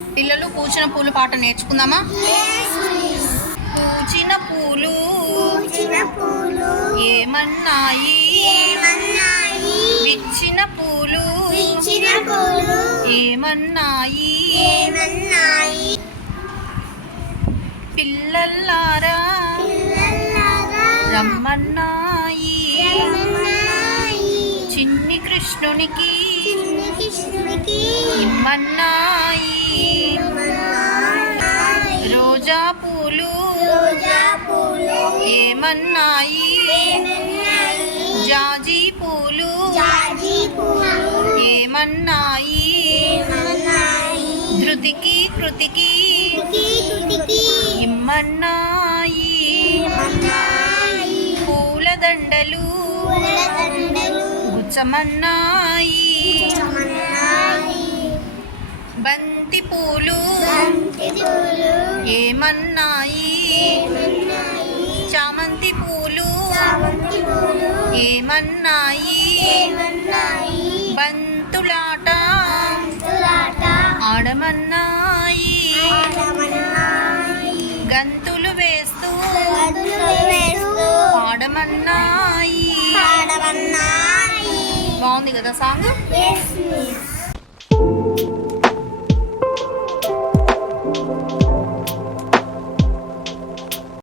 పిల్లలు పూచిన పూలు పాట నేర్చుకుందామా? పూచిన పూలు ఏమన్నాయి? విచ్చిన పూలు ఏమన్నాయి? పిల్లల్లారా రమ్మన్నాయి. చిన్ని కృష్ణునికి ఇమ్మన్నాయి. రోజా పూలు ఏమన్నాయి? జాజి పూలు ఏమన్నాయి? ధృతికి కృతికి తుకి తుటికి ఇమ్మన్నాయి? పూలదండలు గుచ్చమన్నాయి? చమన్నాయి బంతి పూలు ఏమన్నాయి? చామంతి పూలు ఏమన్నాయి? బంతులాట ఆడమన్నాయి? ఆడమన్నాయి. గంతులు వేస్తూ పాడమన్నాయి. పాడమన్నాయి. బాగుంది కదా సాంగ్.